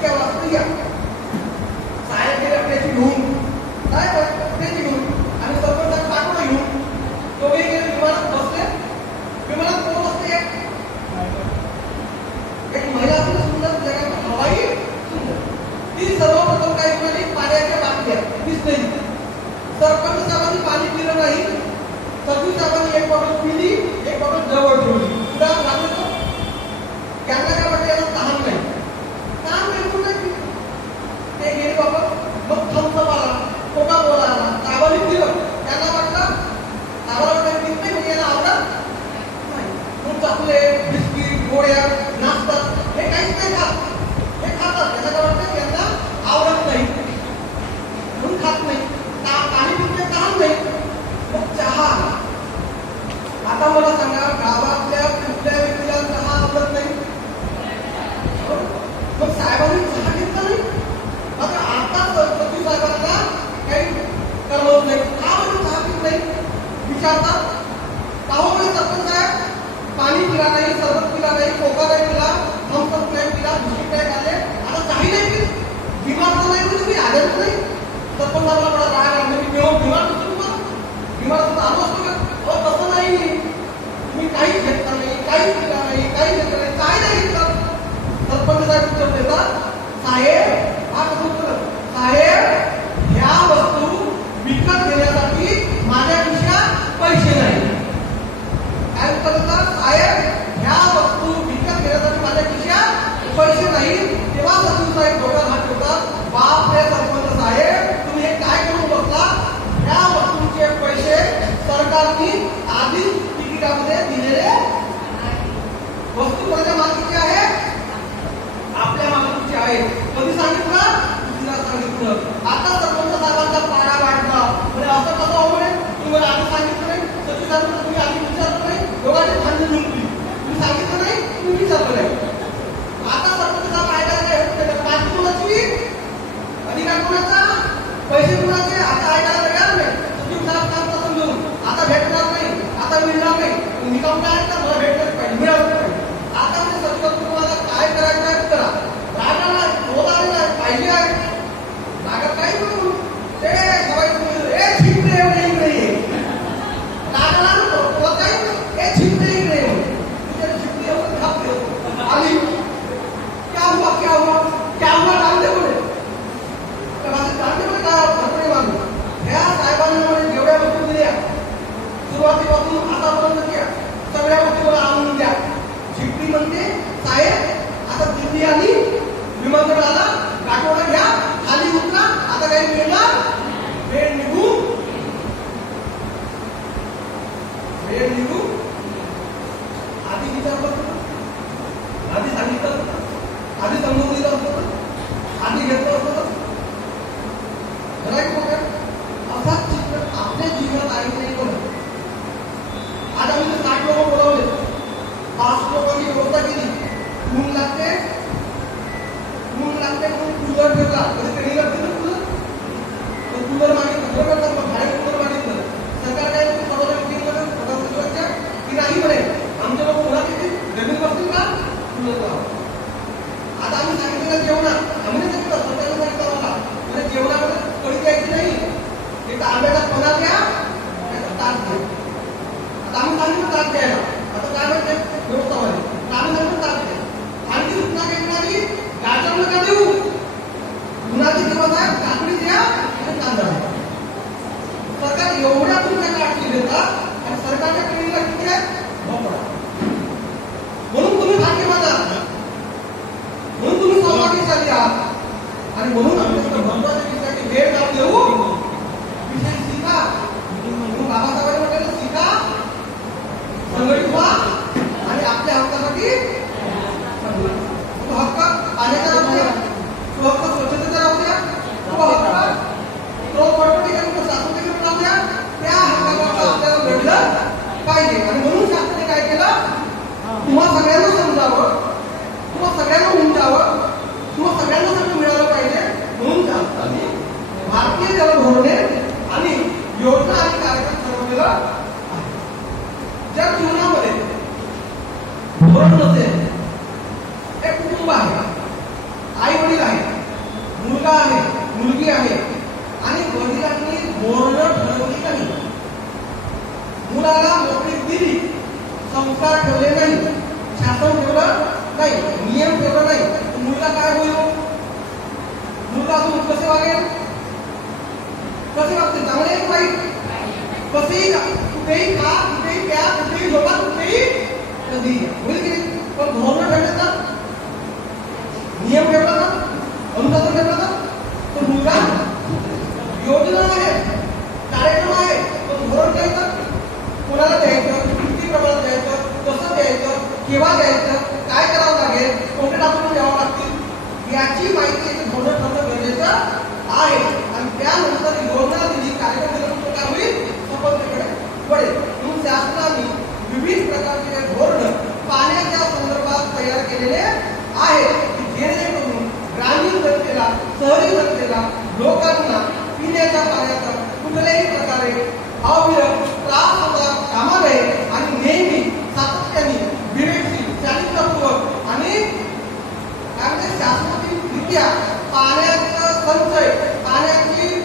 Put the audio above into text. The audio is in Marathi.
इतक्या वाजता या साहेब आपल्याची घेऊन काय त्याची घेऊन आणि सरपंच पाठवलं घेऊन दोघे गेले विमानात बसले. विमानात कोण बसते? एक महिला सुद्धा सुंदर जगात हवाई सुंदर. ती सर्वप्रथम काय म्हणाली, पाण्याच्या बाटल्या दिसली. सरपंच साहेबांनी पाणी पिलं नाही. सचिव साहेबांनी एक बॉटल पिली, एक बॉटल जवळ ठेवली. उदाहरण लागलं त्यांना काय वाटतं याला तहान नाही. तहान नाही कुठे ते गेले बाबा. मग थम्सअप आला, कोका कोला आला, साहेबांनी पिलं. त्यांना वाटलं साहेबाला काही पित नाही म्हणजे याला आवडत नाही. मग चॉकलेट, बिस्किट, गोळ्या, नाश्ता हे काहीच नाही खात. हे खातात त्यांना काय वाटतं यांना आवडत नाही म्हणून खात नाही. पाणी पिते तहान नाही. मग चहा. आता मला सांगा गावातल्या कुठल्या व्यक्तीला चहा आवडत नाही? मग साहेबांनी चहा घेतला नाही. आता सचिव साहेबांना काही करमत नाही. का म्हणून चहा पित नाही विचारतात. गावामध्ये सरपंच साहेब पाणी पिला नाही, सरबत पिला नाही, कोका नाही पिला, थम्सअप नाही पिला, बिस्किट नाही खाल्ले, आता काही नाही पित. बिमार तर नाही तुम्ही आजारी नाही. सरपंचाला मला राग आला की बिमार सुद्धा आलो असतो का? तसं नाही. तुम्ही काहीच घेतला नाही, काहीच पिला नाही, काहीच घेतलं नाही, काय नाही घेतलं. सरपंच साहेब उत्तर देतात, साहेब हा कसं उत्तर, साहेब ह्या वस्तू विकत घेण्यासाठी माझ्या खिशात पैसे नाही. काय उत्तर देतात, साहेब ह्या वस्तू विकत घेण्यासाठी माझ्या खिशात पैसे नाही. तेव्हा सचिव साहेब डोक्यात हात ठेवतात, बाप रे सरपंच साहेब तुम्ही हे काय करून बसला. या वस्तूंचे पैसे सरकारने आधीच तिकिटामध्ये दिलेले. वस्तू कोणत्या मालकीची आहे? आपल्या मालकीची आहे. कधी सांगितलं? तिला सांगितलं. आता सरपंच साहेबांचा पाडा वाढला म्हणजे असं कसं होऊ नये. तुम्हाला आधी सांगितलं नाही. सचिव साहेबांना तुम्ही आधी विचारलं नाही. दोघांची खांदी झुंकली. तुम्ही सांगितलं नाही, तुम्ही विचारलं नाही. आता सरपंच साहेब ऐकायला पाठी कोणाची, अधिकार कोणाचा, पैसे कोणाचे, आता ऐकायला तयार नाही. सचिव साहेब काम तसं घेऊन आता भेटणार नाही, आता मिळणार नाही. निकाम काय तर मला भेटलंच पाहिजे, मिळालं पाहिजे. आता म्हणजे सचिव तुम्हाला काय करायचं आहे करा. रागाला बोलायला पाहिजे आहे. रागात काही म्हणून ते सवाई छिपले नाही. रागाला नको काही हे छिपले नाही. तुझ्या छिपली होतं घाबले आली. क्या हुआ क्या हुआ क्या हुआ डाल दे बोले. ह्या साहेबांनी जेवढ्या वस्तू दिल्या सुरुवातीपासून आतापर्यंत त्या सगळ्या वस्तू मला आणून द्या. झिपडी म्हणते साहेब आता दिल्ली आली, विमानतळ आला, गाठोडा घ्या, खाली उतरा. आता काही मिळणार वेळ निघू आधी विचारलं होतं, आधी सांगितलं होतं, आधी समजून दिलं होतं, आधी घेतलं होतं. असाच चित्र आपल्या जीवनात आहे नाही. पण आज आम्ही 60 लोक बोलावले, 5 लोकांनी व्यवस्था केली. ऊन लागते म्हणून कूलर ठेवला. कधी ट्रेनिंग लागते ना कूलर मागितलं, बाहेर कूलर मागितलं. सरकार काय सर्व मिटिंगमध्ये सदस्यांच्या की नाही म्हणे आमच्या लोक मुलात येतील, जमीन बसतील का कूलर लावा. आता आम्ही सांगितलं जेवणात आम्ही सांगितलं, सरकारने सांगितलं मला म्हणजे जेवणामध्ये कडी द्यायची नाही. एक आंब्याचा पणा द्या, ताक द्या. आता आम्ही सांगितलं ताक द्यायला. आता काय म्हणते व्यवस्था वाली आम्ही सांगितलं ताक द्या. आणखी सूचना काही मिळाली, गाजर नका देऊ, उन्हाचे दिवस आहे, काकडी द्या आणि कांदा द्या. सरकार एवढ्या तुमच्या काढली देतात आणि सरकारच्या ट्रेनिंगला किती आहे भोपळा. म्हणून तुम्ही भाग्यवान आहात, म्हणून तुम्ही सौभाग्यशाली आहात. आणि म्हणून आम्ही महत्वाच्या विषयाची वेळ जाऊन देऊ. विषय शिका. बाबासाहेबांनी म्हटलेलं शिका, संघटित व्हा आणि आपल्या हक्कासाठी तो हक्क पाण्याचा राहू द्या, तो हक्क स्वच्छतेचा राहू द्या, तो हक्क तो पटपटीकडून शास्त्रज्ञ राहू द्या. त्या हक्कावर आपल्याला घडलं पाहिजे. आणि म्हणून शास्त्राने काय केलं, तुम्हा सगळ्यांना समजावं, तुम्हा सगळ्यांना उमजावं, तुम्हा सगळ्यांना सगळं मिळालं पाहिजे. म्हणून शास्त्राने भारतीय जलभव संस्कार ठेवले नाही, शासन ठेवलं नाही, नियम ठेवला नाही, मुलगा काय होईल? मुलगा अजून कसे वागेल? कसे वागते? चांगले एक वाईट? कसेही कुठेही खा, कुठेही प्या, कुठेही झोपा, कुठेही कधी होईल की नाही? पण धोरण ठेवले तर, नियम ठेवला तर, अनुशासन ठेवला तर मुलगा योजना आहे, कार्यक्रम आहे, पण धोरण द्यायचं, कोणाला द्यायचं, किती प्रमाणात द्यायचं, कसं द्यायचं, केव्हा द्यायचं, काय करावं लागेल, कोणते डॉक्युमेंट द्यावं लागतील, याची माहिती धोरण ठेवणं गरजेचं आहे. आणि त्यानंतर योजना दिली, कार्यक्रम दिल्यानंतर काय होईल? सफलतेकडे वळेल. म्हणून शासनाने विविध प्रकारचे धोरण पाण्याच्या संदर्भात तयार केलेले आहेत, जेणेकरून ग्रामीण जनतेला, शहरी जनतेला, लोकांना पिण्याच्या पाण्याचा कुठल्याही प्रकारे अविरत त्रास होता कामा नये आणि नेहमी सातत्याने विवेकशील, चारित्र्यपूर्वक आणि शाश्वतीरित्या पाण्याचा संचय, पाण्याची